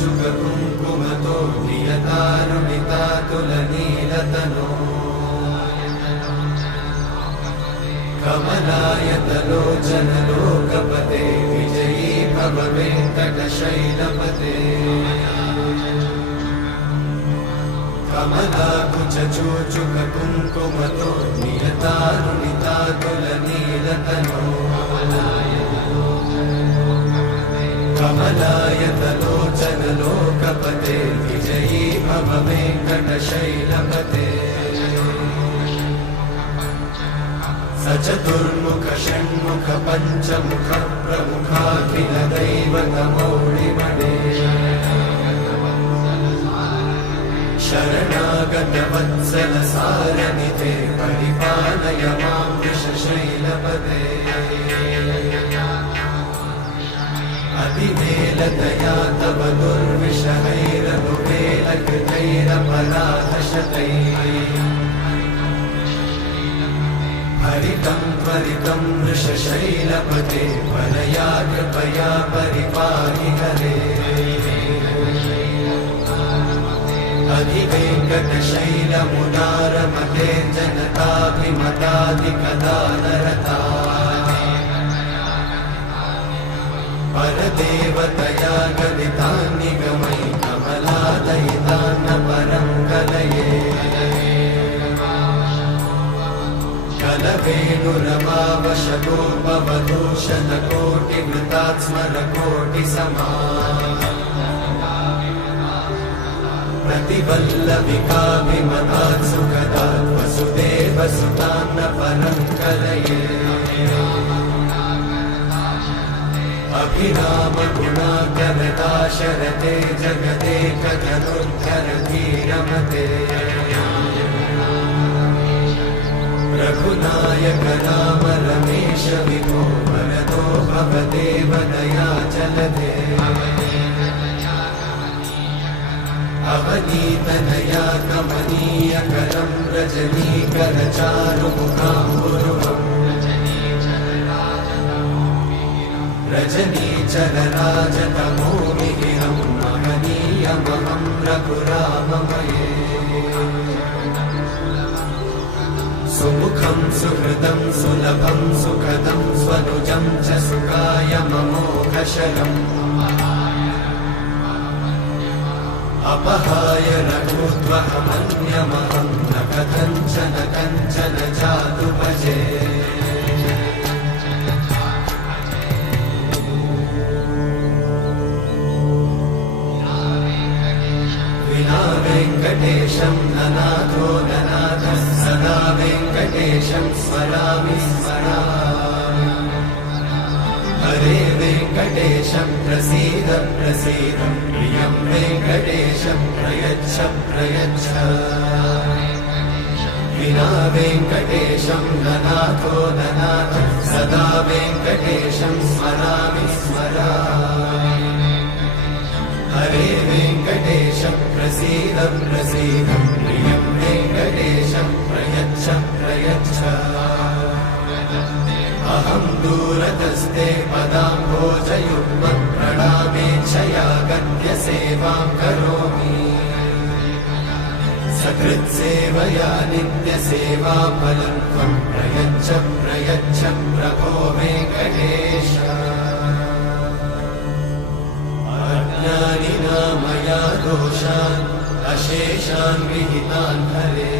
कुङ्कुमतो नियतारुणितातुलनीलतनो कमलायतलोचनलोकपते विजयी भव वेङ्कटशैलपते कमलाकुचूचुककुङ्कुमतो नियतारुणितातुलनीलतनो कमलायतलोचनलोकपते विजयी भव वेङ्कटशैलपते सचतुर्मुख षण्मुख पञ्चमुख प्रमुखाखिल दैवतमौलिमणे शरणागत वत्सल सारनिधे परिपालय मां वृषशैलपते अतिवेलतया तव दुर्विषहैरनुवेलकृतैरपराधशतैः हरितं त्वरितं वृषशैलपते परया कृपया परिपाहि हरे अधिवेङ्कटशैलमुदारमते जनताभिमताधिकदानरता परदेवतया गदितान्निगमैः कमलादयितान्न परं कलये कलवेणुरवावशतोपवधूषणकोटिवृतात् स्मरकोटिसमा प्रतिवल्लविकाभिमतात् सुखदात् वसुदेवसुतान्न परं कलये अभिरामगुणाकरदाशरथे जगदेकधनुर्धरधीरमते रघुनायक राम रमेश विभो वरदो भवदेव दयाचलधे अवनीतनया कमनीयकरं रजनीकरचारुमुखाम्बुरुहम् रजनीचरराजतमोमिहिरं महनीयमहं रघुराममये सुमुखं सुहृदं सुलभं सुखदं स्वनुजं च सुखायममोघशरम् अपहाय रघुत्वहमन्यमहं न कथञ्चन कञ्चन जातु भजे विना वेङ्कटेशं ननाथो ननाथः सदा वेङ्कटेशं स्मरामि स्मरामि हरे वेङ्कटेशं प्रसीद प्रसीद प्रियं वेङ्कटेशं प्रयच्छ प्रयच्छ विना वेङ्कटेशं ननाथो ननाथः सदा वेङ्कटेशं स्मरामि स्मरामि हरे वेङ्कटेशं प्रसीद प्रसीद प्रियं वेङ्कटेशं प्रयच्छ प्रयच्छ अहं दूरतस्ते पदाम्भोजयुग्मं प्रणामेच्छया गद्य सेवां करोमि सकृत्सेवया नित्यसेवाफलं त्वं प्रयच्छ प्रयच्छ प्रभो वेङ्कटेश अज्ञानिना मया दोषान् अशेषान् विहितान् हरे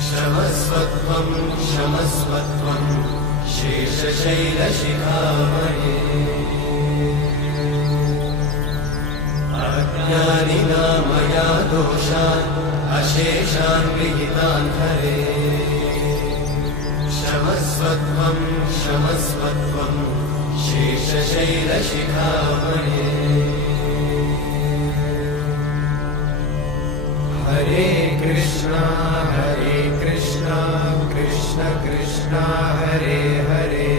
क्षमस्वत्वं क्षमस्वत्वं शेषशैलशिखामणे अज्ञानिना मया दोषान् अशेषान् विहितान् हरे क्षमस्वत्वं क्षमस्वत्वं शेषशैलशिखामणे हरे कृष्णा कृष्ण कृष्ण हरे हरे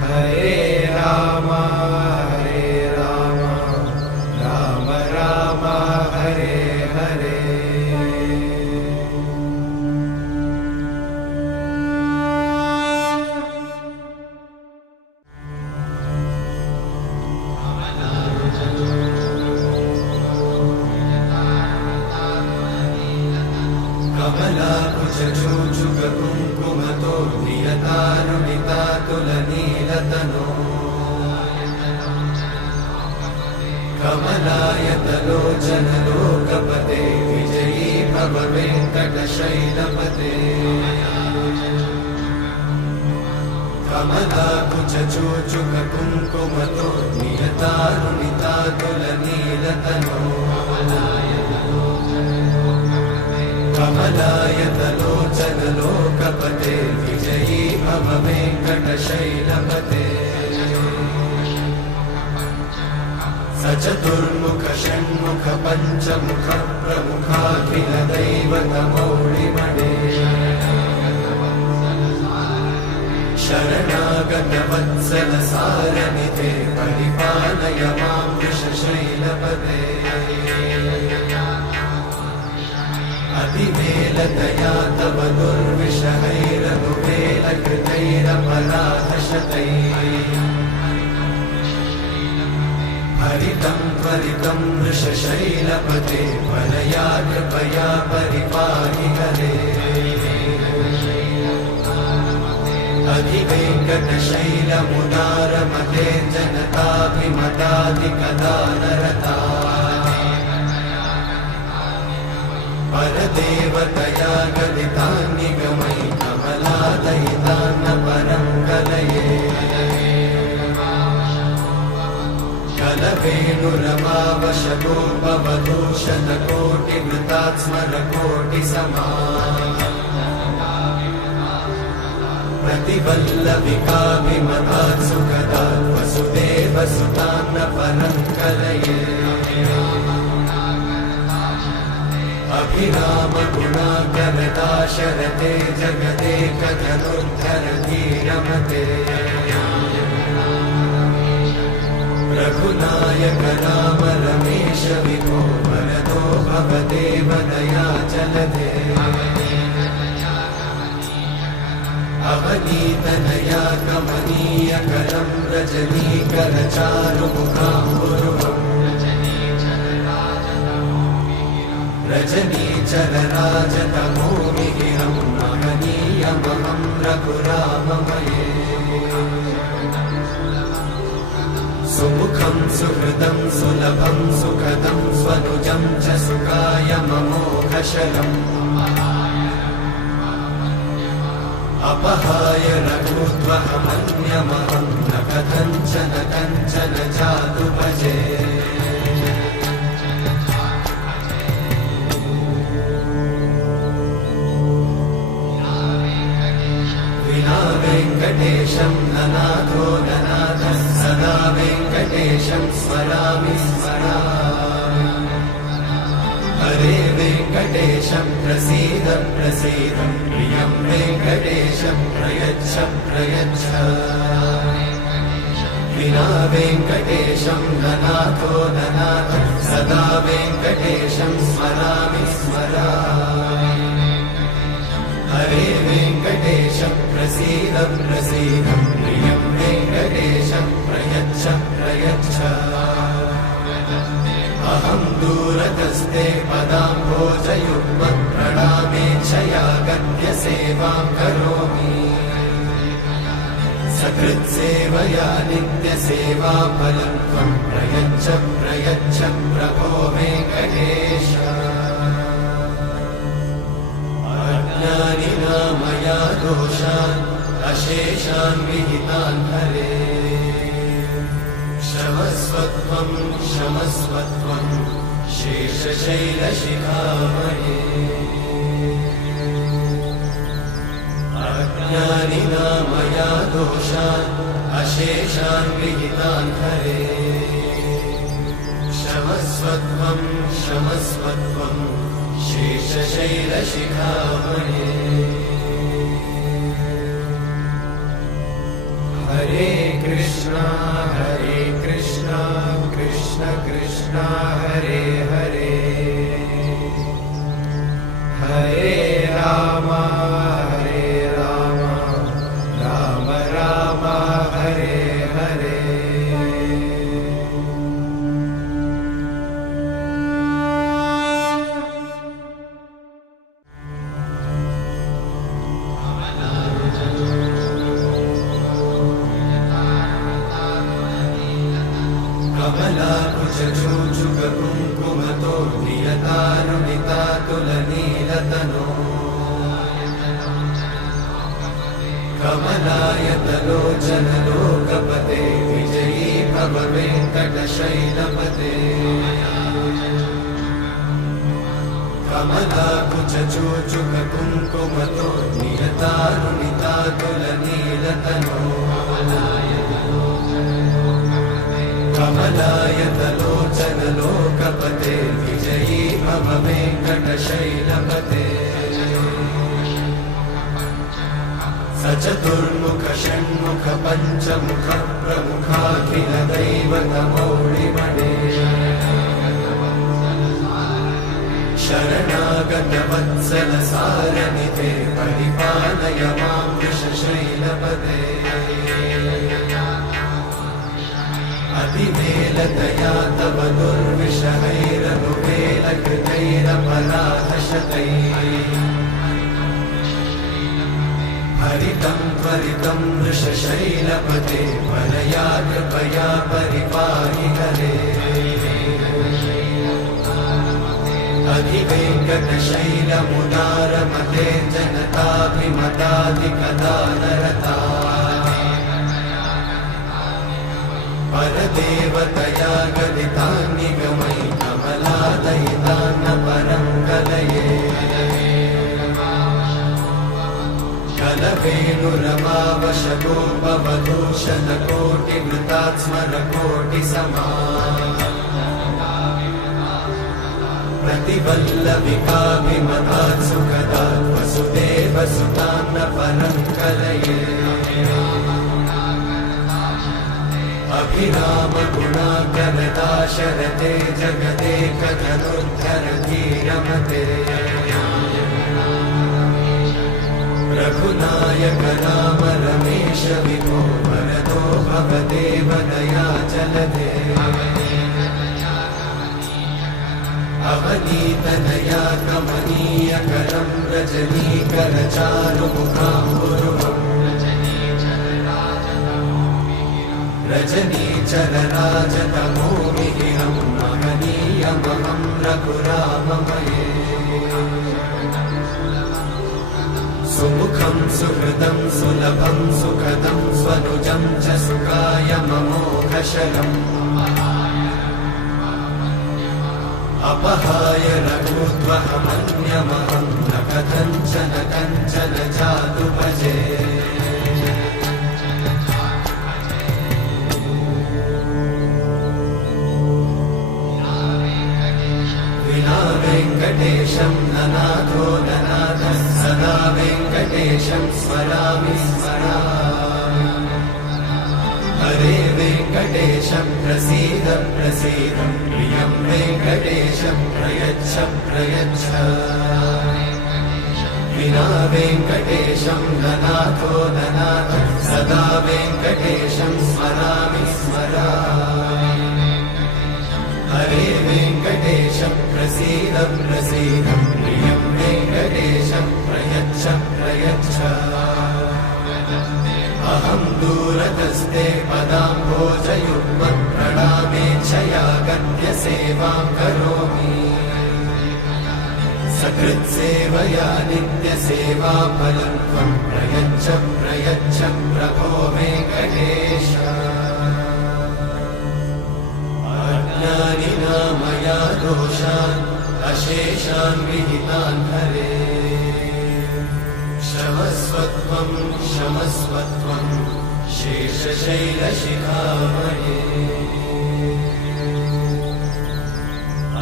हरे राम राम राम हरे हरे कमलाकुचूचुककुङ्कुमतो नियतारुणितातुलनीलतनो कमलायतलोचनलोकपते विजयी भव वेङ्कटशैलपते कमलाकुचूचुककुङ्कुमतो नियतारुणितातुलनीलतनो कमलायतलोचनलोकपते विजयी भव वेङ्कटशैलपते सचतुर्मुख षण्मुख पञ्चमुख प्रमुखाखिल दैवतमौलिमणे शरणागत वत्सल सारनिधे परिपालय मां वृषशैलपते अतिवेलतया तव दुर्विषहैरनुवेलकृतैरपराधशतैः हरितं त्वरितं वृषशैलपते वरया कृपया परिपाहि हरे अधिवेङ्कटशैलमुदारमते जनताभिमताधिकदानरता परदेवतया गदितान्निगमयि कमलादयितान्न परं कलये कलवेणुरवावशतोपवधूशतकोटिवृतात् स्मरकोटिसमा प्रतिवल्लविकाभिमतात् सुखदात् वसुदेवसुतान्न परं कलये अभिरामगुणाकरदाशरथे जगदेकधनुर्धरधीरमते रघुनायक राम रमेश विभो वरदो भवदेव दयाचलधे अवनीतनया कमनीयकरं रजनीकरचारुमुखाम्बुरुहम् रजनीचरराजतमोमिहिरं महनीयमहं रघुराममये सुमुखं सुहृदं सुलभं सुखदं स्वनुजं च सुखायममोघशलम् अपहाय रघुत्वहमन्यमहं न कथञ्चन कञ्चन जातु भजे विना वेङ्कटेशं ननाथो ननाथः सदा वेङ्कटेशं स्मरामि स्मरामि हरे वेङ्कटेशं प्रसीद प्रसीद प्रियं वेङ्कटेशं प्रयच्छ प्रयच्छ विना वेङ्कटेशं ननाथो ननाथः सदा वेङ्कटेशं स्मरामि स्मरामि हरे वेङ्कटेशं प्रसीद प्रसीद प्रियं वेङ्कटेशं प्रयच्छ प्रयच्छ अहं दूरतस्ते पदाम्भोजयुग्मं प्रणामेच्छया गद्य सेवां करोमि सकृत्सेवया नित्यसेवाफलं त्वं प्रयच्छ प्रयच्छ प्रभो वेङ्कटेश अज्ञानिना मया दोषान् अशेषान् विहितान् हरे क्षमस्वत्वं क्षमस्वत्वं शेषशैलशिखामणे अज्ञानिना मया दोषान् अशेषान् विहितान् हरे क्षमस्वत्वं क्षमस्वत्वं शेषशैलशिखामणे हरे कृष्णा कृष्ण कृष्ण हरे हरे हरे राम राम राम हरे हरे नियतानुनितातुलनीलतनो कमलायतलोचनलोकपते विजयी भव वेङ्कटशैलपते कमलाकुचूचुककुङ्कुमतो नियतानुनितातुलनीलतनो कमलायतलोचनलोकपते विजयी भव वेङ्कटशैलपते सचतुर्मुख षण्मुख पञ्चमुख प्रमुखाखिल दैवतमौळिमणे शरणागत वत्सल सारनिधे परिपालय मां वृषशैलपते अतिवेलतया तव दुर्विषहैरनुवेलकृतैरपराधशतैः हरितं त्वरितं वृषशैलपते परया कृपया परिपाहि हरे अधिवेङ्कटशैलमुदारमते जनताभिमताधिकदानरता परदेवतया गदितान्निगमयि कमलादयितान्न परं कलये कलवेणुरमावशतोपवधूषणकोटिवृतात् स्मरकोटिसमा प्रतिवल्लविकाभिमतात् सुखदात् वसुदेवसुतान्न परं कलये अभिरामगुणाकरदाशरथे जगदेकधनुर्धरधीरमते रघुनायक राम रमेश विभो वरदो भवदेव दयाचलधे अवनीतनया कमनीयकरं रजनीकरचारुमुखाम्बुरुहम् रजनीचरराजतमोमिहिरं महनीयमहं रघुराममये सुमुखं सुहृदं सुलभं सुखदं स्वनुजं च सुखायममोघशरम् अपहाय रघुत्वहमन्यमहं न कथञ्चन कञ्चन जातु भजे विना वेङ्कटेशं ननाथो ननाथः सदा वेङ्कटेशं स्मरामि स्मरामि हरे वेङ्कटेशं प्रसीद प्रसीद प्रियं वेङ्कटेशं प्रयच्छ प्रयच्छ विना वेङ्कटेशं ननाथो ननाथः सदा वेङ्कटेशं स्मरामि स्मरामि हरे वेङ्कटेशं प्रसीद प्रसीद प्रियं वेङ्कटेशं प्रयच्छ प्रयच्छ अहं दूरतस्ते पदाम्भोजयुग्मं प्रणामेच्छया गद्य सेवां करोमि सकृत्सेवया नित्यसेवाफलं त्वं प्रयच्छ प्रयच्छ प्रभो वेङ्कटेश अज्ञानिना मया दोषान् अशेषान् विहितान् हरे क्षमस्वत्वं क्षमस्वत्वं शेषशैलशिखामणे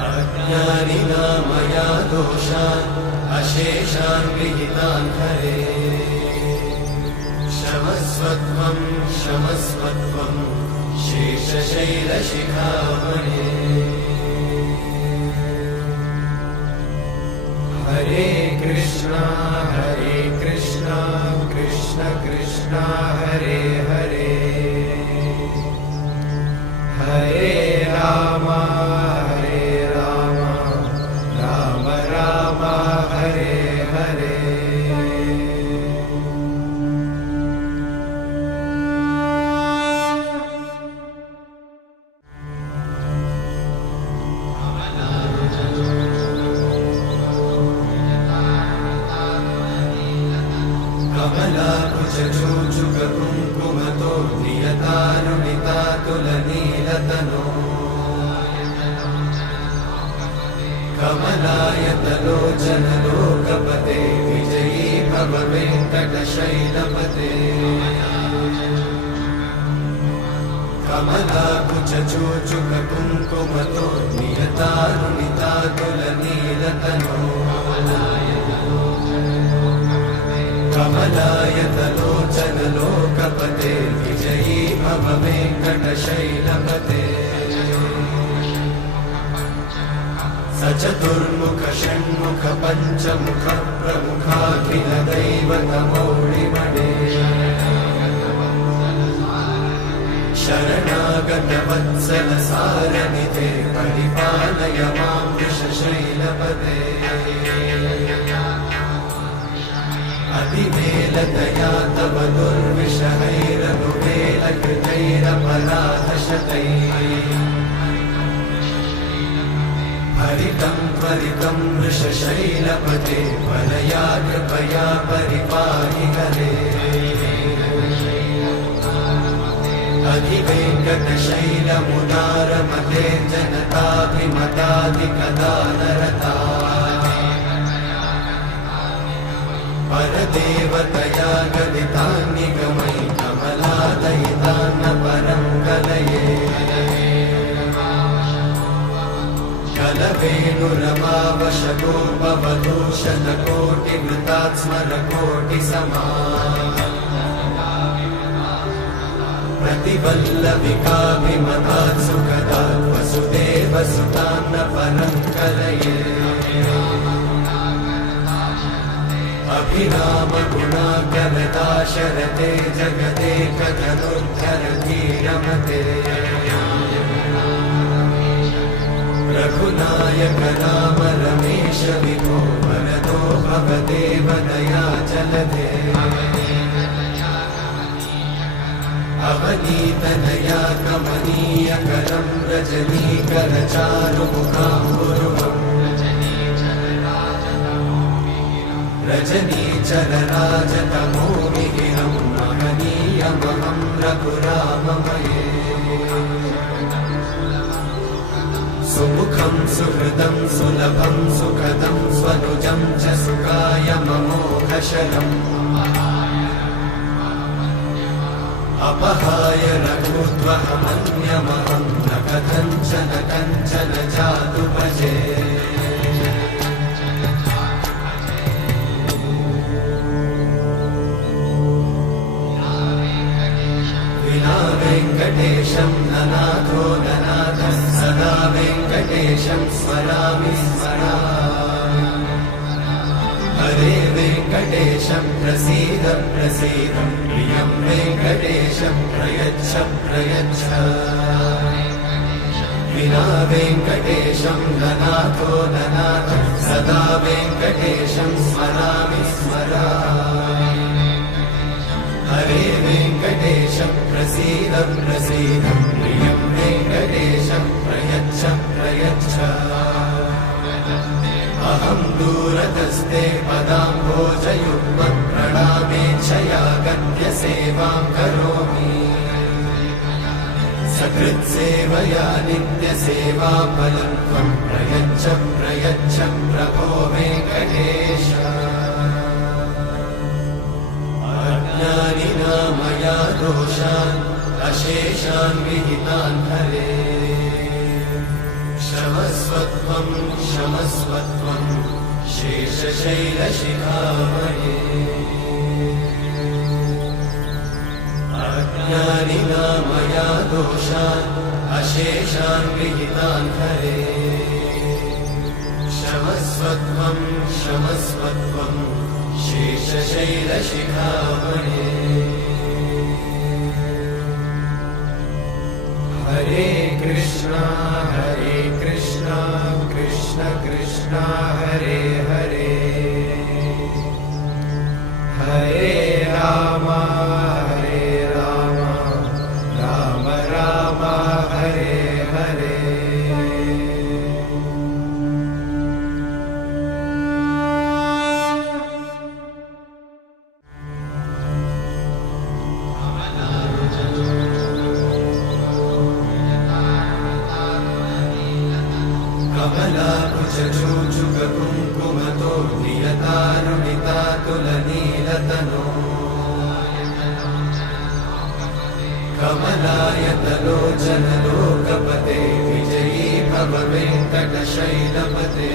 अज्ञानिना मया दोषान् अशेषान् विहितान् हरे क्षमस्वत्वं क्षमस्वत्वं शेषशैलशिखामणे हरे कृष्णा कृष्ण कृष्ण हरे हरे हरे राम राम राम हरे हरे चूचुककुङ्कुमतो नियतानुनितातुलनीलतनो कमलायतलोचनलोकपते विजयी भव वेङ्कटशैलपते कमलाकुचूचुककुङ्कुमतो नियतानुनितातुलनीलतनो कमलायतलोचनलोकपते विजयी भव वेङ्कटशैलपते सचतुर्मुख षण्मुख पञ्चमुख प्रमुखाखिल दैवतमौळिमणे शरणागत वत्सल सारनिधे परिपालय मां वृषशैलपते अतिवेलतया तव दुर्विषहैरनुवेलकृतैरपराधशतैः हरितं त्वरितं वृषशैलपते वरया कृपया परिपाहि हरे अधिवेङ्कटशैलमुदारमते जनताभिमताधिकदानरता परदेवतया गदितान्निगमयि कमलादयितान्न परं कलये कलवेणुरवावशतोपवधूषणकोटिवृतात् स्मरकोटिसमा प्रतिवल्लविकाभिमतात् सुखदात् वसुदेवसुतान्न परं कलये अभिरामगुणाकरदाशरथे जगदेकधनुर्धरधीरमते रघुनायक राम रमेश विभो वरदो भवदेव दयाचलधे अवनीतनया कमनीयकरं रजनीकरचारुमुखाम्बुरुहम् रजनीचरराजतमोमिहिरं महनीयमहं रघुराममये सुमुखं सुहृदं सुलभं सुखदं स्वनुजं च सुखायममोघशरम् अपहाय रघुत्वहमन्यमहं न कथञ्चन कञ्चन जातु भजे विना वेङ्कटेशं ननाथो ननाथः सदा वेङ्कटेशं स्मरामि स्मरामि हरे वेङ्कटेशं प्रसीद प्रसीद प्रियं वेङ्कटेशं प्रयच्छ प्रयच्छ विना वेङ्कटेशं ननाथो ननाथः सदा वेङ्कटेशं स्मरामि स्मरामि हरे वेङ्कटेशं प्रसीद प्रसीद प्रियं वेङ्कटेशं प्रयच्छ प्रयच्छ अहं दूरतस्ते पदाम्भोजयुग्मं प्रणामेच्छया गद्य सेवां करोमि सकृत्सेवया नित्यसेवाफलं त्वं प्रयच्छ प्रयच्छ प्रभो वेङ्कटेश अज्ञानिना मया दोषान् अशेषान् विहितान् हरे क्षमस्वत्वं क्षमस्वत्वं शेषशैलशिखामणे अज्ञानिना मया दोषान् अशेषान् विहितान् हरे क्षमस्वत्वं क्षमस्वत्वं शेषशैलशिखामणे हरे कृष्णा कृष्ण कृष्ण हरे हरे हरे राम राम राम हरे हरे तनो कमलायतलोचनलोकपते विजयी भव वेङ्कटशैलपते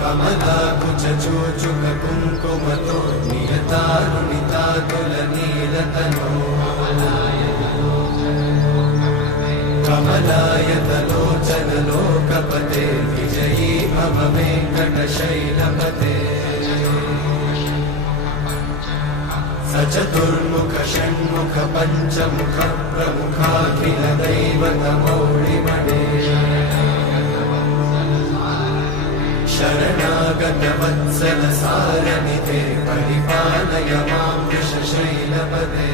कमलाकुचूचुककुङ्कुमतो नियतारुणितातुलनीलतनो कमलायतलोचनलोकपते विजयी भव वेङ्कटशैलपते सचतुर्मुख षण्मुख पञ्चमुख प्रमुखाखिल दैवतमौलिमणे शरणागत वत्सल सारनिधे परिपालय मां वृषशैलपते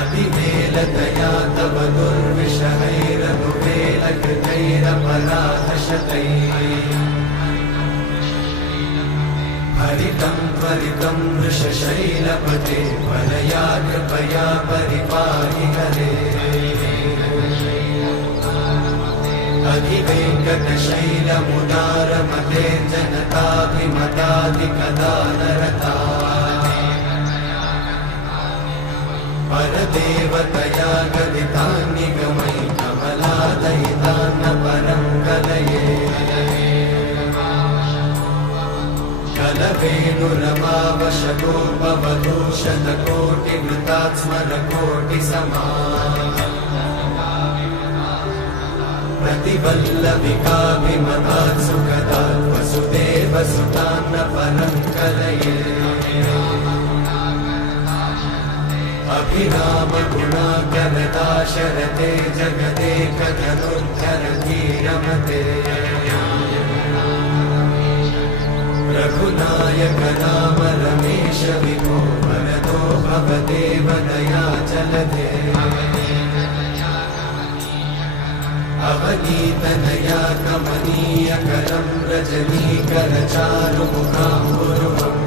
अतिवेलतया तव दुर्विषहैरनुवेलकृतैरपराधशतैः हरितं त्वरितं वृषशैलपते वरया कृपया परिपाहि हरे अधिवेङ्कटशैलमुदारमते जनताभिमताधिकदानरता परदेवतया गदितान्निगमयि कमलादयितान्न परं कलये कलवेणुरवावशतोपवधूशतकोटिवृतात् स्मरकोटिसमा प्रतिवल्लविकाभिमतात् सुखदात् वसुदेवसुतान्न परं कलये अभिरामगुणाकरदाशरथे जगदेकधनुर्धरधीरमते रघुनायक नाम रमेश विभो वरदो भवदेव दयाचलधे अवनीतनया कमनीयकरं रजनीकरचारुमुखाम्बुरुहम्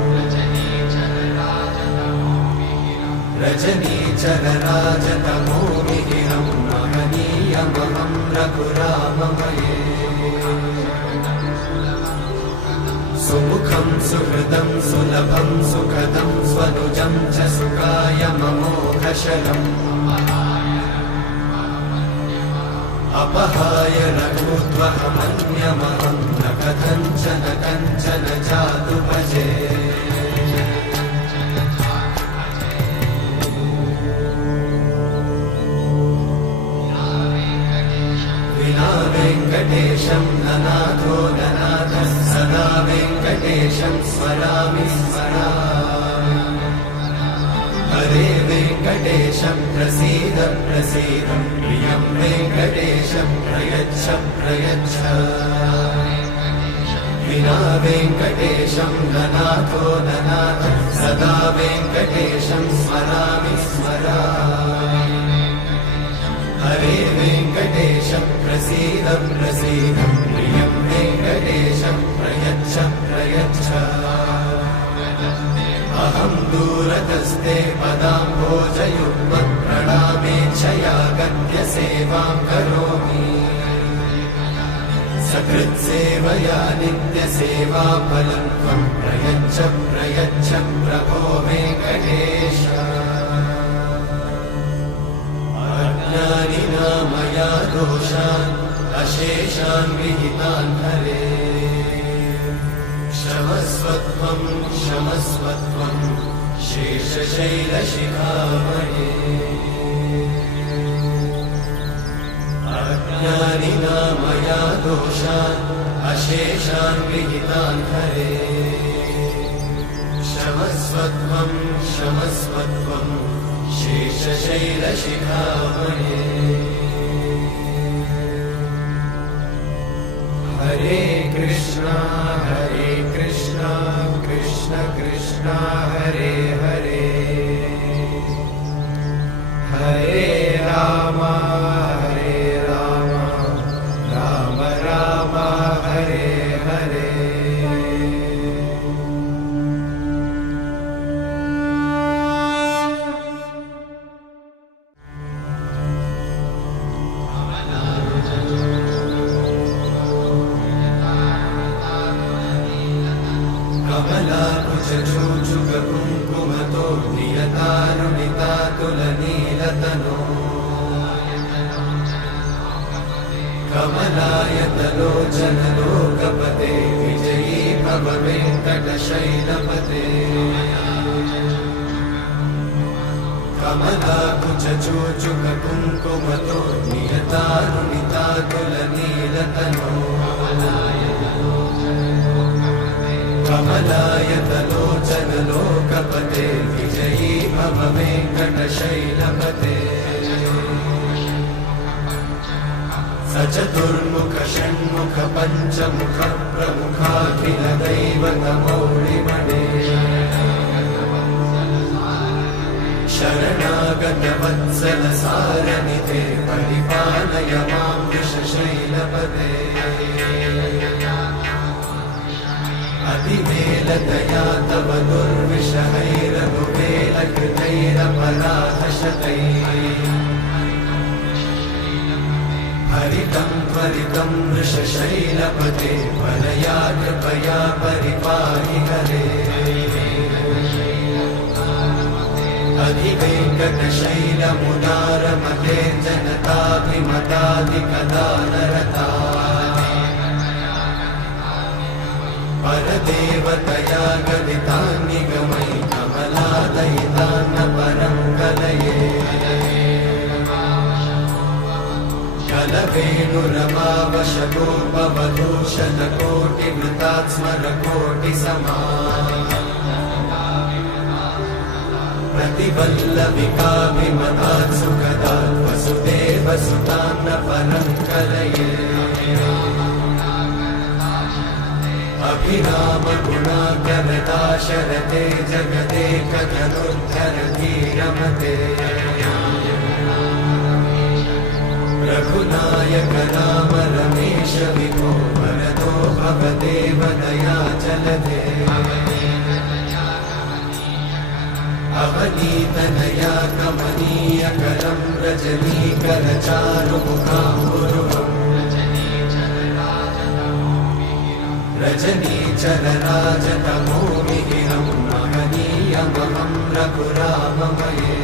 रजनीचरराजतमोमिहिरं महनीयमहं रघुराममये सुमुखं सुहृदं सुलभं सुखदं स्वनुजं च सुखायममोघशरम् अपहाय रघुत्वहमन्यमहं न कथञ्चन कञ्चन जातु भजे विना वेङ्कटेशं ननाथो ननाथः सदा वेङ्कटेशं स्मरामि स्मरामि हरे वेङ्कटेशं प्रसीद प्रसीद प्रियं वेङ्कटेशं प्रयच्छ प्रयच्छ विना वेङ्कटेशं ननाथो ननाथः सदा वेङ्कटेशं स्मरामि स्मरामि हरे वेङ्कटेशं प्रसीद प्रसीद प्रियं वेङ्कटेशं प्रयच्छ प्रयच्छ अहं दूरतस्ते पदाम्भोजयुग्मत् प्रणामेच्छया गत्य सेवां करोमि सकृत्सेवया नित्यसेवाफलं त्वं प्रयच्छ प्रयच्छ प्रभो वेङ्कटेश अज्ञानिना मया दोषान् अशेषान् विहितान् हरे क्षमस्वत्वं क्षमस्वत्वं शेषशैलशिखामणे अज्ञानिना मया दोषान् अशेषान् विहितान् हरे क्षमस्वत्वं क्षमस्वत्वं शेषशैलशिखामणे हरे कृष्णा कृष्ण कृष्ण हरे हरे हरे राम राम राम हरे हरे कुङ्कुमतो नियतारुणितातुलनीलतनो कमलायतलोचनलोकपते विजयी भव वेङ्कटशैलपते कमलाकुचूचुककुङ्कुमतो नियतारुणितातुलनीलतनो कमलायतलोचनलोकपते विजयी भव वेङ्कटशैलपते सचतुर्मुख षण्मुख पञ्चमुख प्रमुखाखिल दैवतमौलिमणे शरणागत वत्सल सारनिधे परिपालय मां वृषशैलपते अतिवेलतया तव दुर्विषहैरनुवेलकृतैरपराधशतैः हरितं त्वरितं वृषशैलपते वरया कृपया परिपाहि हरे अधिवेङ्कटशैलमुदारमते जनताभिमताधिकदानरता परदेवतया गदितान्निगमैः कमलादयितान्न परं कलये कलवेणुरमावशतोपवधूषणकोटिवृतात् स्मरकोटिसमा प्रतिवल्लविकाभिमतात् सुखदात् वसुदेवसुतान्न परं कलये अभिरामगुणाकरदाशरथे जगदेकधनुर्धरधीरमते रघुनायक राम रमेश विभो वरदो भवदेव दयाचलधे अवनीतनया कमनीयकरं रजनीकरचारुमुखाम्बुरुहम् रजनीचरराजतमोमिहिरं महनीयमहं रघुराममये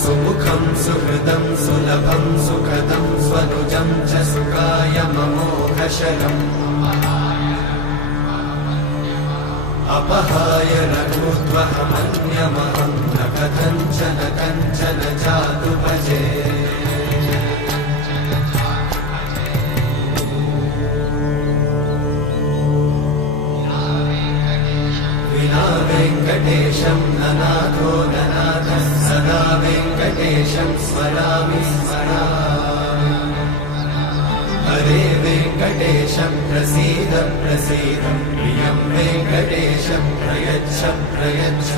सुमुखं सुहृदं सुलभं सुखदं स्वनुजं च सुखायममोघशरम् अपहाय रघुत्वहमन्यमहं न कथञ्चन कञ्चन जातु भजे विना वेङ्कटेशं ननाथो ननाथः सदा वेङ्कटेशं स्मरामि स्मरामि हरे वेङ्कटेशं प्रसीद प्रसीद प्रियं वेङ्कटेशं प्रयच्छ प्रयच्छ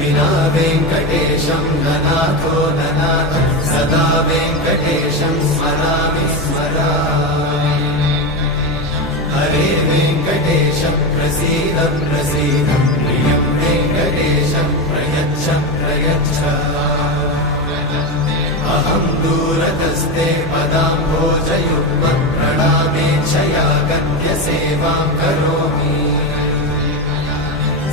विना वेङ्कटेशं ननाथो ननाथः सदा वेङ्कटेशं स्मरामि स्मरामि हरे वेङ्कटेशं प्रसीद प्रसीद प्रियं वेङ्कटेशं प्रयच्छ प्रयच्छ अहं दूरतस्ते पदाम्भोजयुग्मं प्रणामेच्छया गद्य सेवां करोमि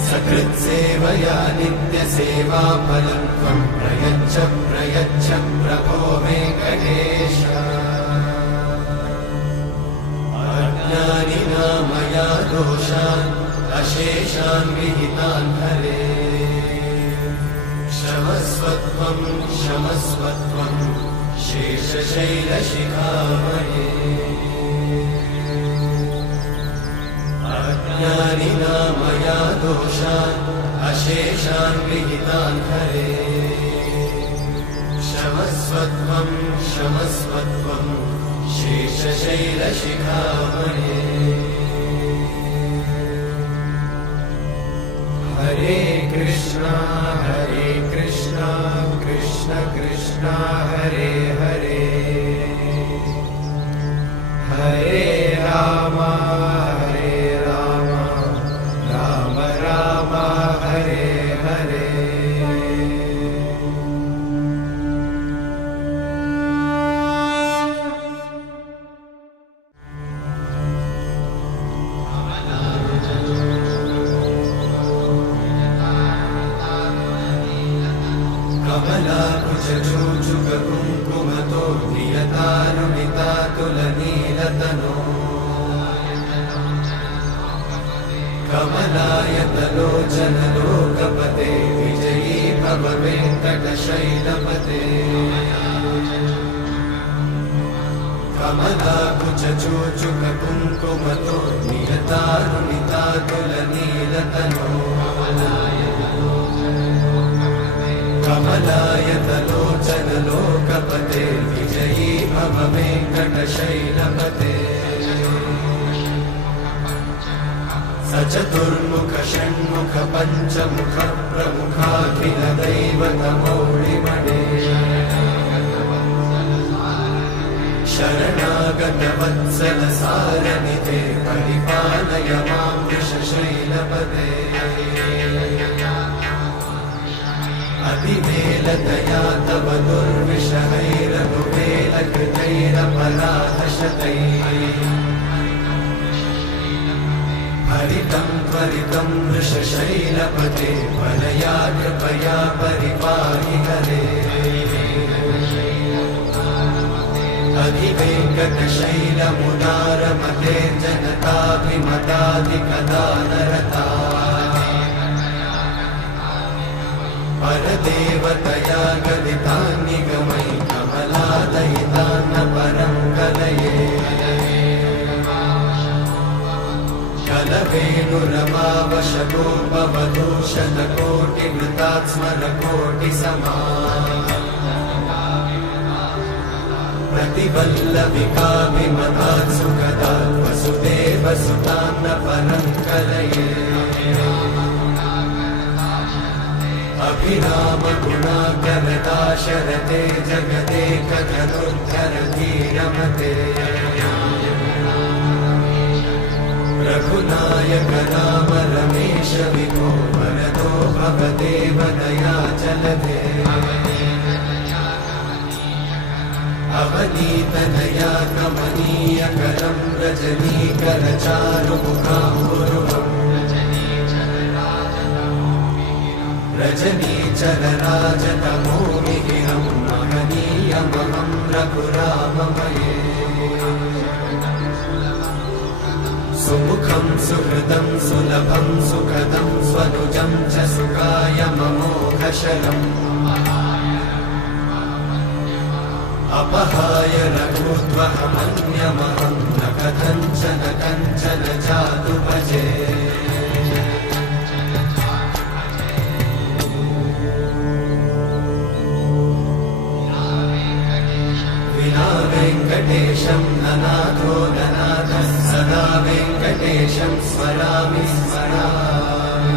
सकृत्सेवया नित्यसेवाफलं त्वं प्रयच्छ प्रयच्छ प्रभो वेङ्कटेश अज्ञानिना मया दोषान् अशेषान् विहितान् हरे क्षमस्वत्वं क्षमस्वत्वं शेषशैलशिखामणे अज्ञानिना मया दोषान् अशेषान् विहितान् हरे क्षमस्वत्वं क्षमस्वत्वं शेषशैलशिखामणे हरे कृष्णा कृष्ण कृष्ण हरे हरे हरे राम राम राम हरे हरे कमलाकुचूचुककुङ्कुमतो नियतानुनितातुलनीलतनो कमलायतलोचनलोकपते विजयी भव वेङ्कटशैलपते कमलाकुचूचुककुङ्कुमतो नियतानुनितातुलनीलतनो कमलायतलोचनलोकपते विजयी भव वेङ्कटशैलपते सचतुर्मुख षण्मुख पञ्चमुख प्रमुखाखिल दैवतमौलिमणे शरणागत वत्सल सारनिधे परिपालय मां वृषशैलपते अतिवेलतया तव दुर्विषहैरनुवेलकृतैरपराधशतैः हरितं त्वरितं वृषशैलपते वरया कृपया परिपाहि हरे अधिवेङ्कटशैलमुदारमते जनताभिमताधिकदानरता परदेवतया गदितान्निगमैः कमलादयितान्न परं कलये कलवेणुरवावशतोपवधूशतकोटिवृतात्स्मरकोटिसमा प्रतिवल्लविकाभिमतात् सुखदात् वसुदेवसुतान्न परं कलये अभिरामगुणाकरदाशरथे जगदेकधनुर्धरधीरमते रघुनायक राम रमेश विभो वरदो भवदेव दयाचलधे अवनीतनया कमनीयकरं रजनीकरचारुमुखाम्बुरुहम् रजनीचरराजतमोमिहिरं महनीयमहं रघुराममये सुमुखं सुहृदं सुलभं सुखदं स्वनुजं च सुखायममोघशरम् अपहाय रघुत्वहमन्यमहं न कथञ्चन कञ्चन जातु भजे विना वेङ्कटेशं ननाथो ननाथः सदा वेङ्कटेशं स्मरामि स्मरामि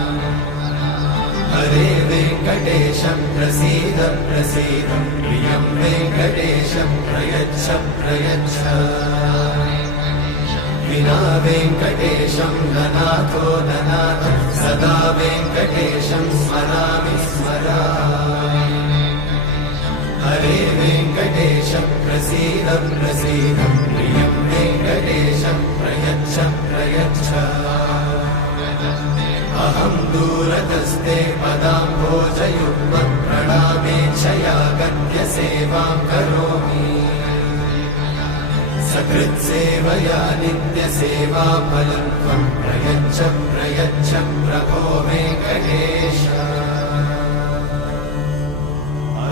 हरे वेङ्कटेशं प्रसीद प्रसीद प्रियं वेङ्कटेशं प्रयच्छ प्रयच्छ विना वेङ्कटेशं ननाथो ननाथः सदा वेङ्कटेशं स्मरामि स्मरामि हरे वेङ्कटेशं प्रसीद प्रसीद प्रियं वेङ्कटेशं प्रयच्छ प्रयच्छ अहं दूरतस्ते पदाम्भोजयुग्मं प्रणामेच्छया गद्य सेवां करोमि सकृत्सेवया नित्यसेवाफलं त्वं प्रयच्छ प्रयच्छ प्रभो वेङ्कटेश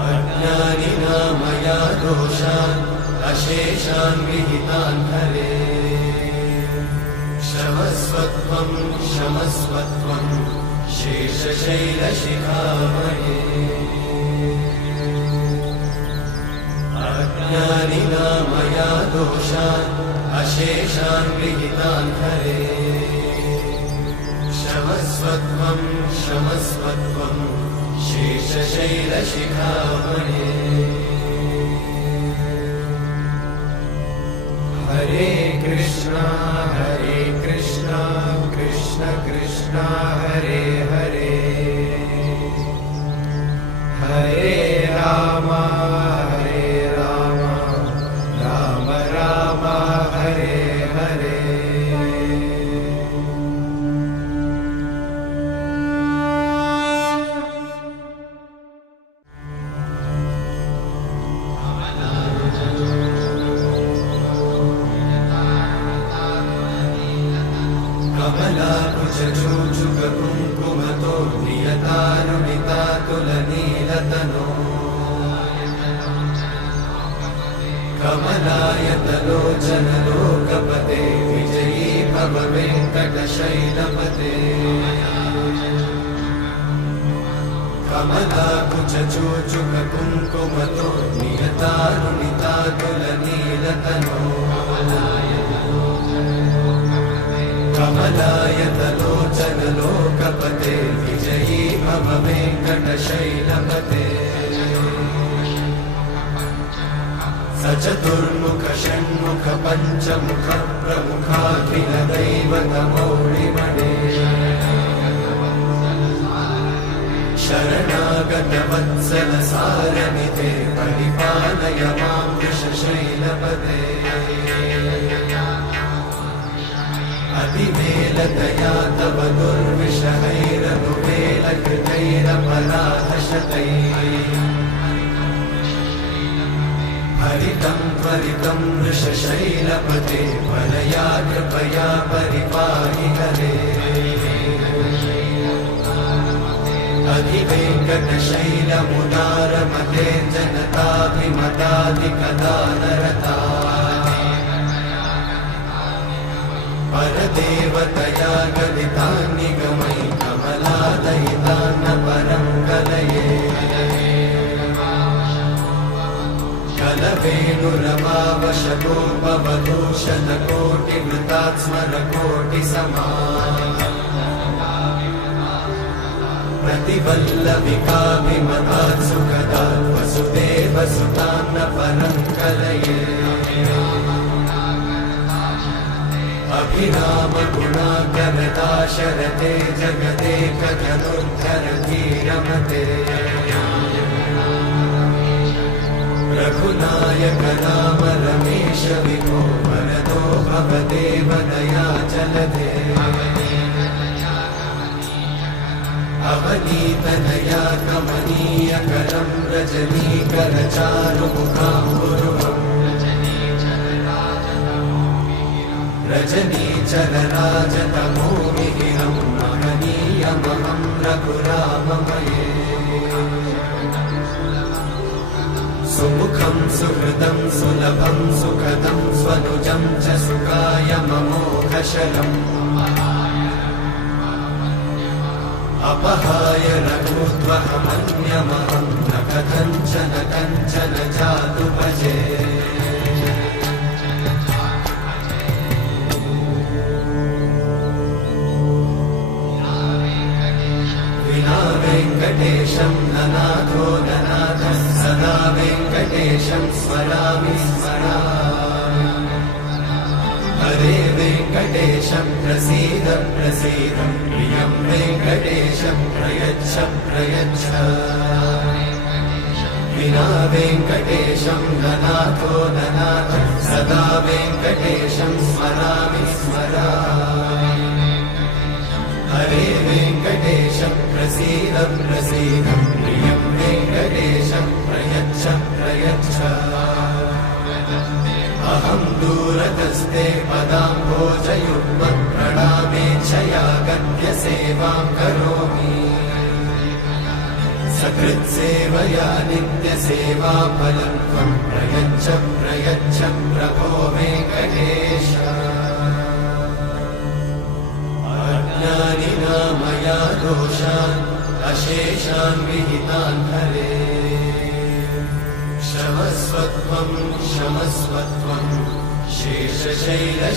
अज्ञानिना मया दोषान् अशेषान् विहितान् हरे क्षमस्वत्वं क्षमस्वत्वं शेषशैलशिखामणे अज्ञानिना मया दोषान् अशेषान् विहितान् हरे क्षमस्वत्वं क्षमस्वत्वं शेषशैलशिखामणे हरे कृष्णा कृष्ण कृष्ण हरे हरे हरे राम राम राम हरे हरे कमलायतलोचनलोकपते विजयी भव वेङ्कटशैलपते कमलाकुचूचुककुङ्कुमतो नियतारुणितातुलनीलतनो कमलायतलोचनलोकपते विजयी भव वेङ्कटशैलपते सचतुर्मुख षण्मुख पञ्चमुख प्रमुखाखिल दैवतमौलिमणे शरणागत वत्सल सारनिधे परिपालय मां वृषशैलपते अतिवेलतया तव दुर्विषहैरनुवेलकृतैरपराधशतैः हरितं त्वरितं वृषशैलपते वरया कृपया परिपाहि हरे अधिवेङ्कटशैलमुदारमते जनताभिमताधिकदानरता परदेवतया गदितान्निगमै कमलादयितान्न परं कलये कलवेणुरवावशतोपवधूषणकोटिवृतात् स्मरकोटिसमाः प्रतिवल्लविकाभिमतात् सुखदात् वसुदेवसुतान्न परं कलये अभिरामगुणाकरदाशरथे जगदेकधनुर्धरधीरमते रघुनायक नाम रमेश विभो वरदो भवदेव दयाचलधे अवनीतनया कमनीयकरं रजनीकरचारुमुखाम्बुरुहम् रजनीचरराजतमोमिहिरं महनीयमहं रघुराममये सुमुखं सुहृदं सुलभं सुखदं स्वनुजं च सुखायममोघशलम् अपहाय रघुत्वहमन्यमहं न कथञ्चन कञ्चन जातु भजे विना वेङ्कटेशं ननाथो ननाथः सदा वेङ्कटेशं स्मरामि स्मरामि हरे वेङ्कटेशं प्रसीद प्रसीद प्रियं वेङ्कटेशं प्रयच्छ प्रयच्छ विना वेङ्कटेशं ननाथो ननाथः सदा वेङ्कटेशं स्मरामि स्मरामि हरे वेङ्कटेशं प्रसीद प्रसीद प्रियं वेङ्कटेशं प्रयच्छ प्रयच्छ अहं दूरतस्ते पदाम्भोजयुग्मं प्रणामेच्छया गद्य सेवां करोमि सकृत्सेवया नित्यसेवाफलं त्वं प्रयच्छ प्रयच्छ प्रभो वेङ्कटेश अज्ञानिना मया दोषान् अशेषान् विहितान् हरे क्षमस्वत्वं क्षमस्वत्वं शेषशैलशिखामणे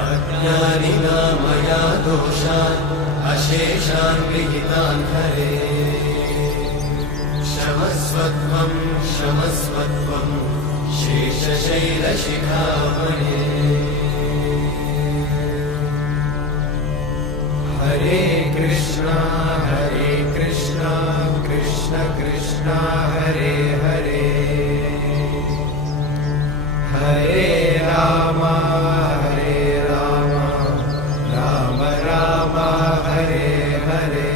अज्ञानिना मया दोषान् अशेषान् विहितान् हरे क्षमस्वत्वं क्षमस्वत्वं शेषशैलशिखामणे हरे कृष्णा कृष्ण कृष्ण हरे हरे हरे राम राम राम हरे हरे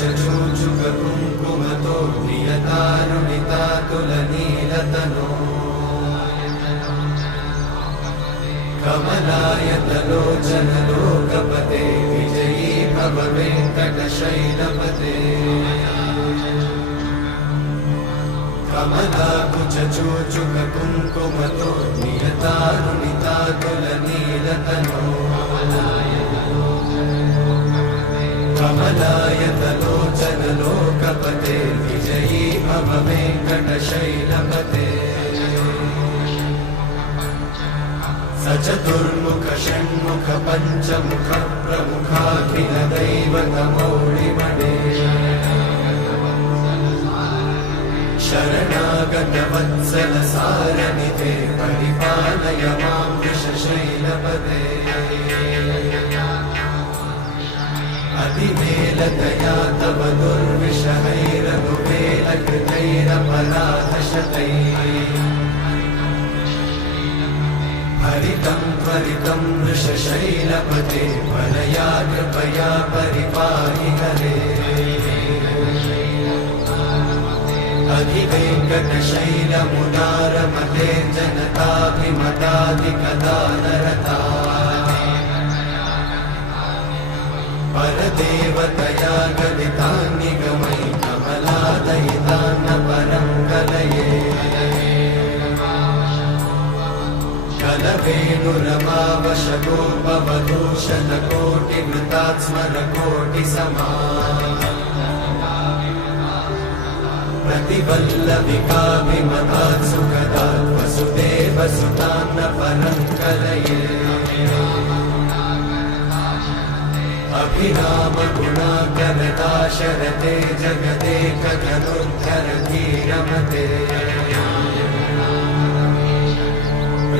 कुचचूचुक कुङ्कुमतो नियतारुणितातुलनीलतनो कमलायतलोचनलोकपते विजयी भव वेङ्कटशैलपते कमलाकुचचूचुक कुङ्कुमतो नियतारुणितातुलनीलतनो कमलायतलोचनलोकपते विजयी भव वेङ्कटशैलपते सचतुर्मुख षण्मुख पञ्चमुख प्रमुखाखिल दैवतमौलिमणे शरणागत वत्सल सारनिधे परिपालय मां वृषशैलपते अतिवेलतया तव दुर्विषहैरनुवेलकृतैरपराधशतैः हरितं त्वरितं वृषशैलपते वरया कृपया परिपाहि हरे अधिवेङ्कटशैलमुदारमते जनताभिमताधिकदानरता परदेवतया गदितान्निगमयि कमलादयितान्न परं कलये कलवेणुरमावशतोपवधूषणकोटिवृतात्स्मरकोटिसमा प्रतिवल्लविकाभिमतात् सुखदात् वसुदेवसुतान्न परं कलये अभिरामगुणाकरदाशरथे जगदेकधनुर्धरधीरमते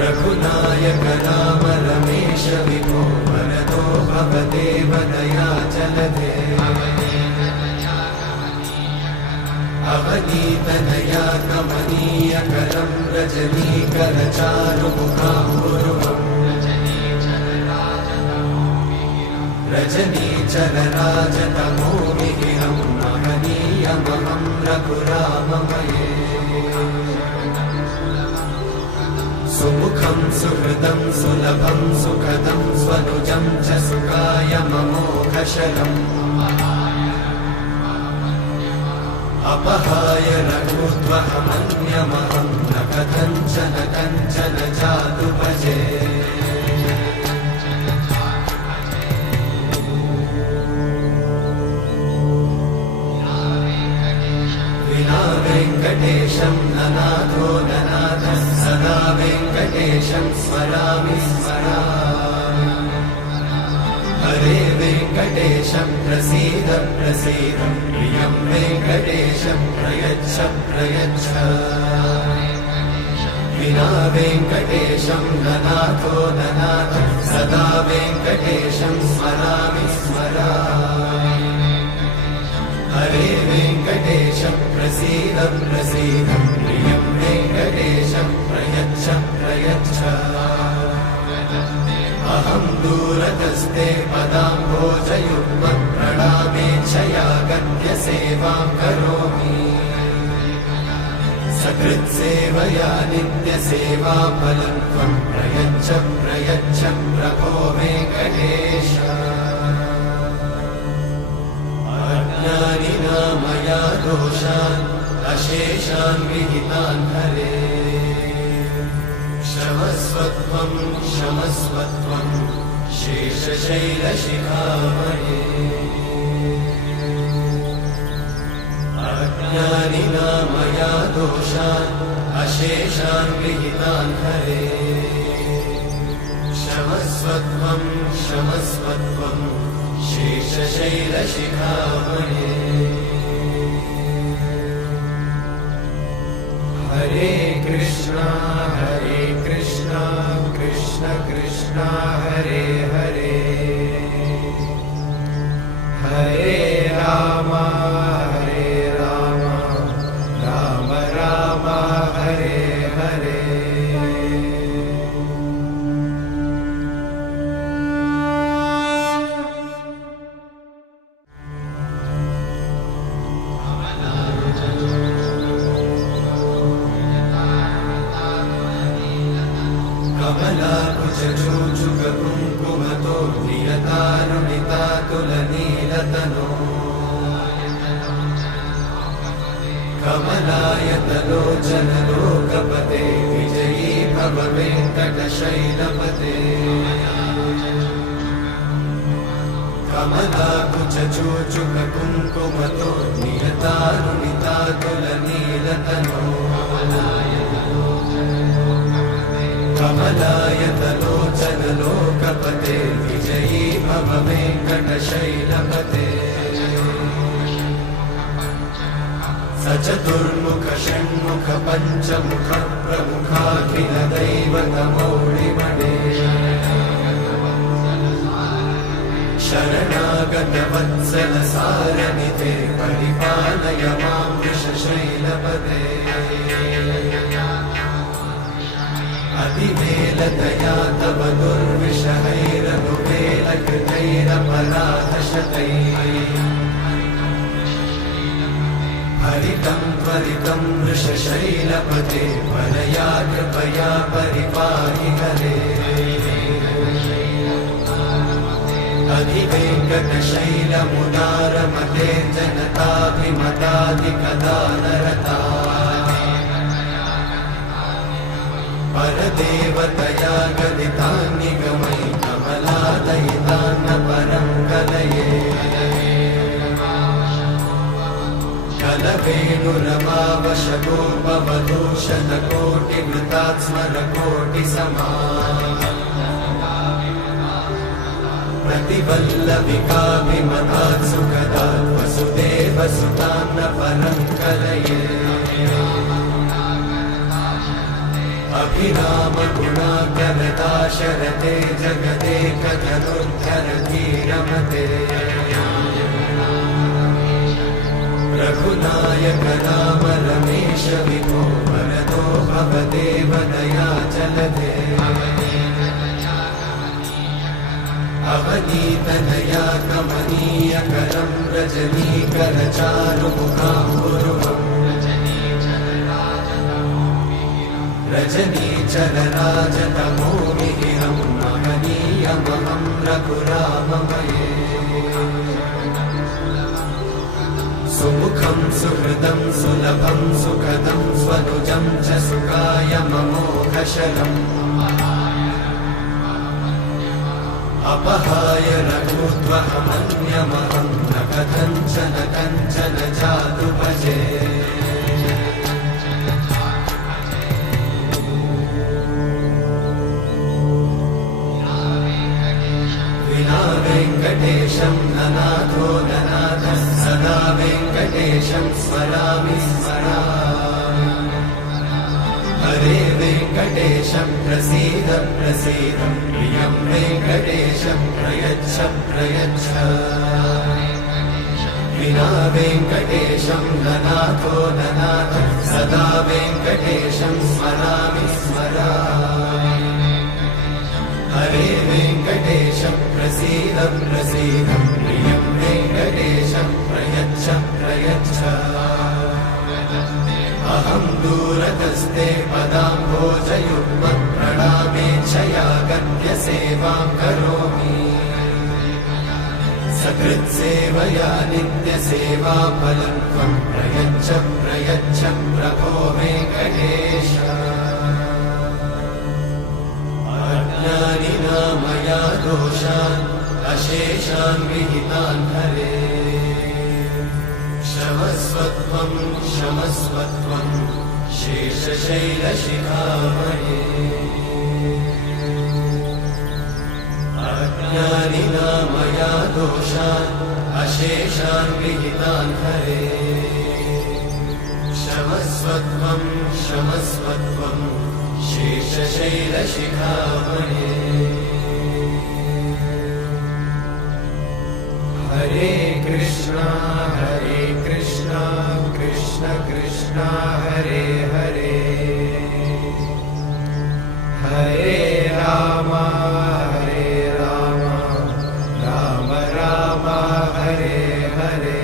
रघुनायक राम रमेश विभो वरदो भवदेव दयाचलधे अवनीतनया कमनीयकरं रजनीकरचारुमुखाम्बुरुहम् रजनीचरराजतमोमिहिरं महनीयमहं रघुराममये सुमुखं सुहृदं सुलभं सुखदं स्वनुजं च सुखायममोघशरम् अपहाय रघुत्वहमन्यमहं न कथञ्चन कञ्चन जातु भजे विना वेङ्कटेशं ननाथो ननाथः सदा वेङ्कटेशं स्मरामि स्मरामि हरे वेङ्कटेशं प्रसीद प्रसीद प्रियं वेङ्कटेशं प्रयच्छ प्रयच्छ विना वेङ्कटेशं ननाथो ननाथः सदा वेङ्कटेशं स्मरामि स्मरामि हरे वेङ्कटेशं प्रसीद प्रसीद प्रियं वेङ्कटेशं प्रयच्छ प्रयच्छ अहं दूरतस्ते पदाम्भोजयुग्मं प्रणामेच्छया गद्य सेवां करोमि सकृत्सेवया नित्यसेवाफलं त्वं प्रयच्छ प्रयच्छ प्रभो वेङ्कटेश अज्ञानिना मया दोषान् अशेषान् विहितान् हरे क्षमस्वत्वं क्षमस्वत्वं शेषशैलशिखामणे अज्ञानिना मया दोषान् अशेषान् विहितान् हरे क्षमस्वत्वं क्षमस्वत्वं शेषशैलशिखामणे हरे कृष्णा कृष्ण कृष्ण हरे हरे हरे राम राम राम हरे हरे तुलनीलतनो कमलायतलोचनलोकपते विजयी भव वेङ्कटशैलपते कमलाकुचूचुककुङ्कुमतो नियतानुनितातुलनीलतनो कमलायतलोचनलोकपते विजयी भव वेङ्कटशैलपते सचतुर्मुख षण्मुख पञ्चमुख प्रमुखाखिल दैवतमौळिमणे शरणागत वत्सल सारनिधे परिपालय मां वृषशैलपते अतिवेलतया तव दुर्विषहैरनुवेलकृतैरपराधशतैः हरितं त्वरितं वृषशैलपते परया कृपया परिपाहि हरे अधिवेङ्कटशैलमुदारमते जनताभिमताधिकदानरता परदेवतया गदितान्निगमै कमलादयितान्न परं कलये कलवेणुरवावशगोपवधूषणकोटिवृतात् स्मरकोटिसमा प्रतिवल्लविकाभिमतात् सुखदात् वसुदेवसुतान्न परं कलये अभिरामगुणाकरदाशरथे जगदेकधनुर्धरधीरमते रघुनायक राम रमेश विभो वरदो भवदेव दयाचलधे अवनीतनया कमनीयकरं रजनीकरचारुमुखाम्बुरुहम् रजनीचरराजतमोमिहिरं महनीयमहं रघुराममये सुमुखं सुहृदं सुलभं सुखदं स्वनुजं च सुखायममोघशरम् अपहाय रघुत्वहमन्यमहं न कथञ्चन कञ्चन जातु भजे विना वेङ्कटेशं ननाथो ननाथः सदा वेङ्कटेशं स्मरामि स्मरामि हरे वेङ्कटेशं प्रसीद प्रसीद प्रियं वेङ्कटेशं प्रयच्छ प्रयच्छ विना वेङ्कटेशं ननाथो ननाथः सदा वेङ्कटेशं स्मरामि स्मरामि हरे वेङ्कटेशं प्रसीद प्रसीद प्रियं वेङ्कटेशं प्रयच्छ प्रयच्छ अहं दूरतस्ते पदाम्भोजयुग्मं प्रणामेच्छया गत्य सेवां करोमि सकृत्सेवया नित्यसेवाफलं त्वं प्रयच्छ प्रयच्छ प्रभो वेङ्कटेश अज्ञानिना मया दोषान् अशेषान् विहितान् हरे क्षमस्वत्वं क्षमस्वत्वं शेषशैलशिखामणे अज्ञानिना मया दोषान् अशेषान् विहितान् हरे क्षमस्वत्वं क्षमस्वत्वं शेषशैलशिखामणे हरे कृष्णा कृष्ण कृष्ण हरे हरे हरे राम राम राम हरे हरे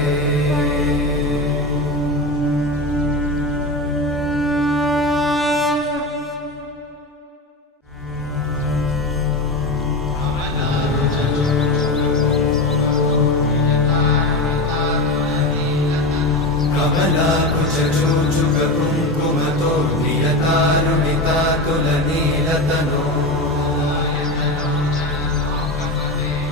चूचुककुङ्कुमतो नियतारुणितातुलनीलतनो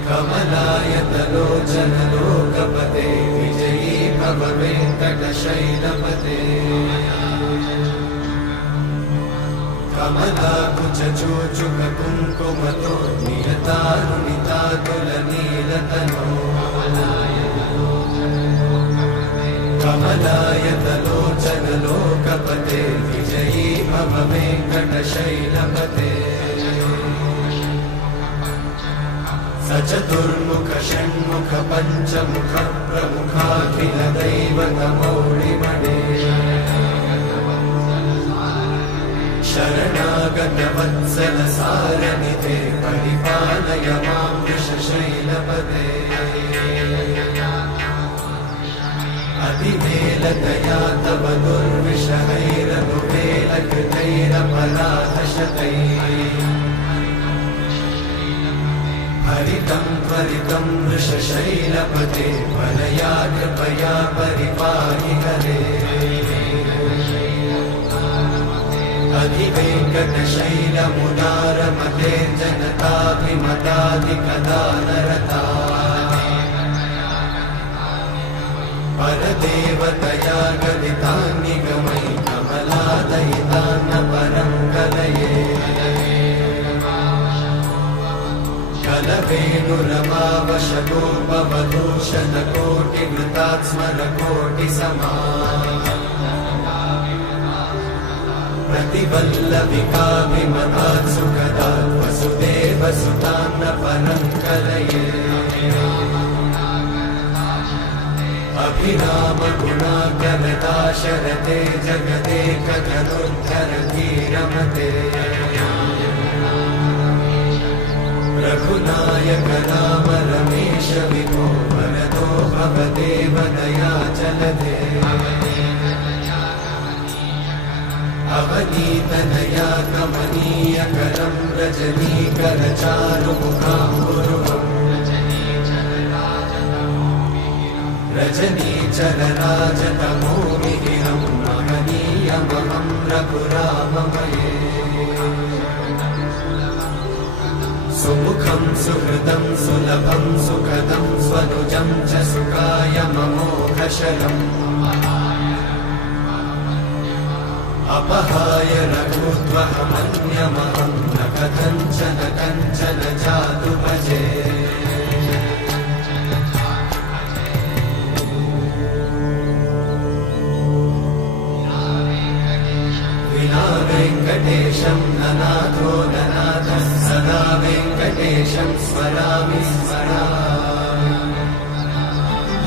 कमलायतलोचनलोकपते विजयी भव वेङ्कटशैलपते कमलाकुचूचुककुङ्कुमतो नियतारुणितातुलनीलतनो कमलायतलोचनलोकपते विजयी भव वेङ्कटशैलपते सचतुर्मुख षण्मुख पञ्चमुख प्रमुखाखिल दैवतमौलिमणे शरणागत वत्सल सारनिधे परिपालय मां वृषशैलपते अतिवेलतया तव दुर्विषहैरनुवेलकृतैरपराधशतैः हरितं त्वरितं वृषशैलपते वरया कृपया परिपाहि हरे अधिवेङ्कटशैलमुदारमते जनताभिमताधिकदानरता परदेवतया गदितान्निगमैः कमलादयितान्न परं कलये कलवेणुरमावशतोपवधूषणकोटिवृतात् स्मरकोटिसमा प्रतिवल्लविकाभिमतात् सुखदात् वसुदेवसुतान्न परं कलये अभिरामगुणाकरदाशरथे जगदेकधनुर्धरधीरमते रघुनायक राम रमेश विभो वरदो भवदेव दयाचलधे अवनीतनया कमनीयकरं रजनीकरचारुमुखाम्बुरुहम् रजनीचरराजतमोमिहिरं महनीयमहं रघुराममये सुमुखं सुहृदं सुलभं सुखदं स्वनुजं च सुखायममोघशरम् अपहाय रघुत्वहमन्यमहं न कथञ्चन कञ्चन जातु भजे विना वेङ्कटेशं ननाथो ननाथः सदा वेङ्कटेशं स्मरामि स्मरामि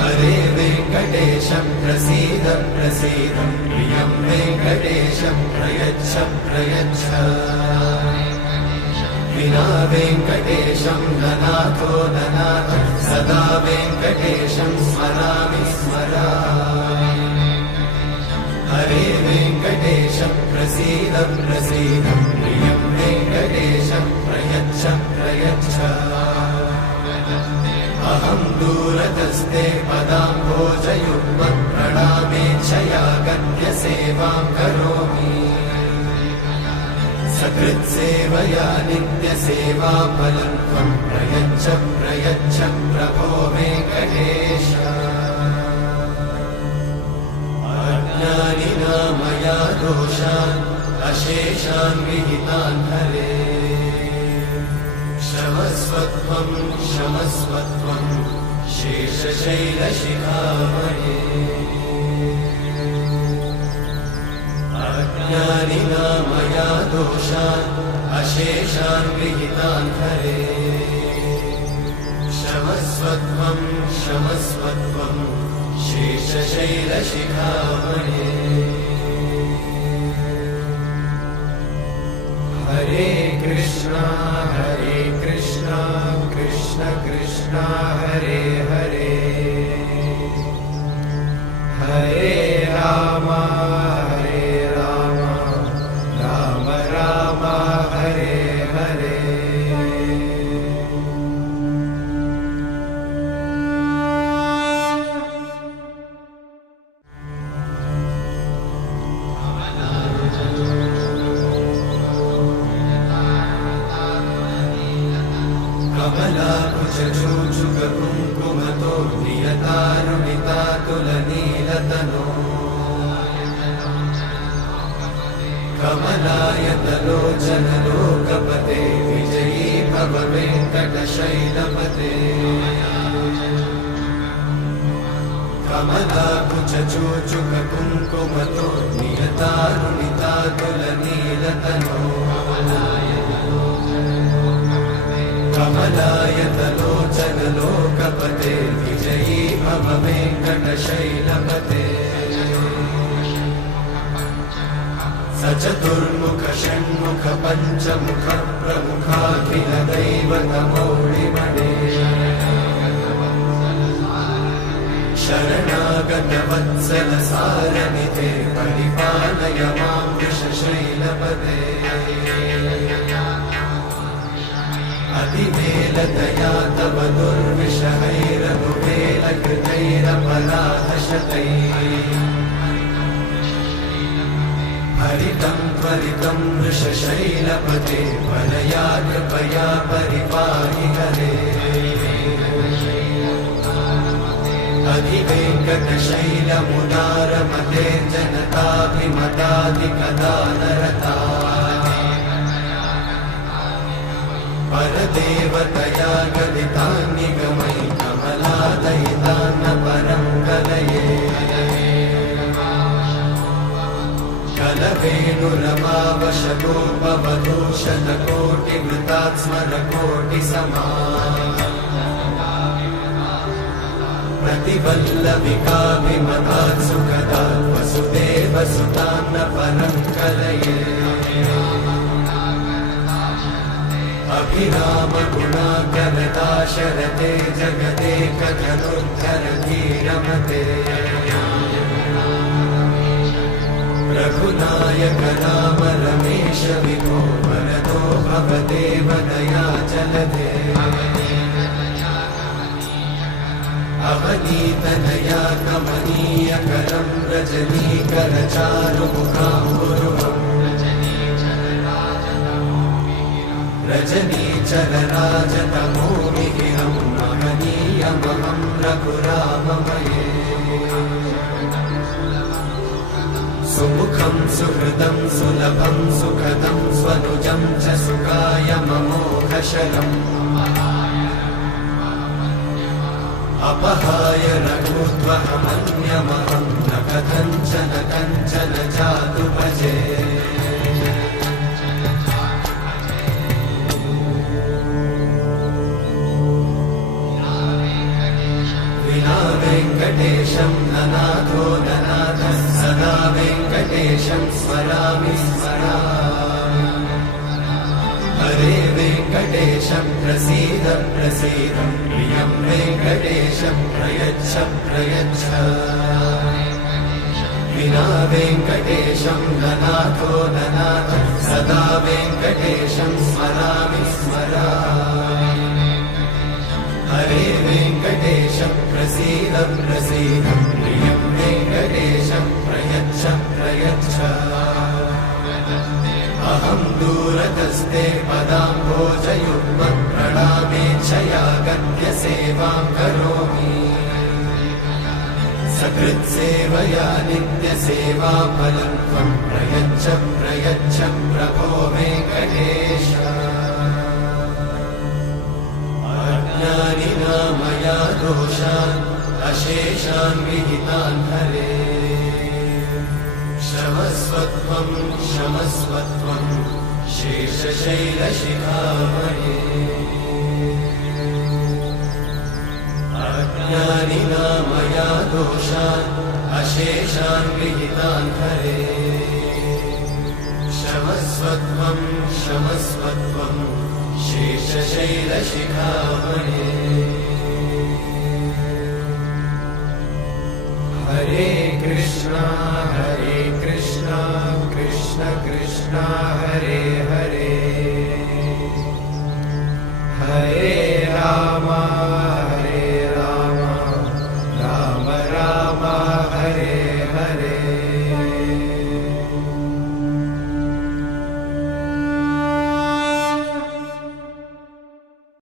हरे वेङ्कटेशं प्रसीद प्रसीद प्रियं वेङ्कटेशं प्रयच्छ प्रयच्छ विना वेङ्कटेशं ननाथो ननाथः सदा वेङ्कटेशं स्मरामि स्मरामि हरे वेङ्कटेशं प्रसीद प्रसीद प्रियं वेङ्कटेशं प्रयच्छ प्रयच्छ अहं दूरतस्ते पदाम्भोजयुग्मं प्रणामेच्छया गद्य सेवां करोमि सकृत्सेवया नित्यसेवाफलं त्वं प्रयच्छ प्रयच्छ प्रभो वेङ्कटेश अज्ञानिना मया दोषान् अशेषान् विहितान् हरे क्षमस्वत्वं क्षमस्वत्वं शेषशैलशिखामणे अज्ञानिना मया दोषान् अशेषान् विहितान् हरे क्षमस्वत्वं क्षमस्वत्वं शेषशैलशिखामणे हरे कृष्णा कृष्ण कृष्ण हरे हरे हरे राम राम राम हरे हरे तुलनीलतनो कमलायतलोचनलोकपते विजयी भव वेङ्कटशैलपते कमलाकुचूचुककुङ्कुमतो नियतारुणितातुलनीलतनो कमलायतलोचनलोकपते विजयी भव वेङ्कटशैलपते सचतुर्मुख षण्मुख पञ्चमुख प्रमुखाखिल दैवतमौलिमणे शरणागत वत्सल सारनिधे परिपालय मां वृषशैलपते अतिवेलतया तव दुर्विषहैरनुवेलकृतैरपराधशतैः हरितं त्वरितं वृषशैलपते वरया कृपया परिपाहि हरे अधिवेङ्कटशैलमुदारमते जनताभिमताधिकदानरता परदेवतया गदितान्निगमै कमलादयितान्न परं कलये कलवेणुरमावशतोपवधूषतकोटिवृतात् स्मरकोटिसमा प्रतिवल्लविकाभिमतात् सुखदात् वसुदेवसुतान्न परं कलये अभिरामगुणाकरदाशरथे जगदेकधनुर्धरधीरमते रघुनायक राम रमेश विभो वरदो भवदेव दयाचलधे अवनीतनया कमनीयकरं रजनीकरचारुमुखाम्बुरुहम् रजनीचरराजतमोमिहिरं महनीयमहं रघुराममये सुमुखं सुहृदं सुलभं सुखदं स्वनुजं च सुखायममोघशरम् अपहाय रघुत्वहमन्यमहं न कथञ्चन कञ्चन जातु भजे विना वेङ्कटेशं ननाथो ननाथः सदा वेङ्कटेशं स्मरामि स्मरामि हरे वेङ्कटेशं प्रसीद प्रसीद प्रियं वेङ्कटेशं प्रयच्छ प्रयच्छ विना वेङ्कटेशं ननाथो ननाथः सदा वेङ्कटेशं स्मरामि स्मरामि हरे वेङ्कटेशं प्रसीद प्रसीद प्रियं वेङ्कटेशं प्रयच्छ प्रयच्छ अहं दूरतस्ते पदाम्भोजयुग्मं प्रणामेच्छया गद्य सेवां करोमि सकृत्सेवया नित्यसेवाफलं त्वं प्रयच्छ प्रयच्छ प्रभो वेङ्कटेश अज्ञानिना मया दोषान् अशेषान् विहितान् हरे क्षमस्वत्वं क्षमस्वत्वं शेषशैलशिखामणे अज्ञानिना मया दोषान् अशेषान् विहितान् हरे क्षमस्वत्वं क्षमस्वत्वं शेषशैलशिखामणे हरे कृष्णा कृष्ण कृष्ण हरे हरे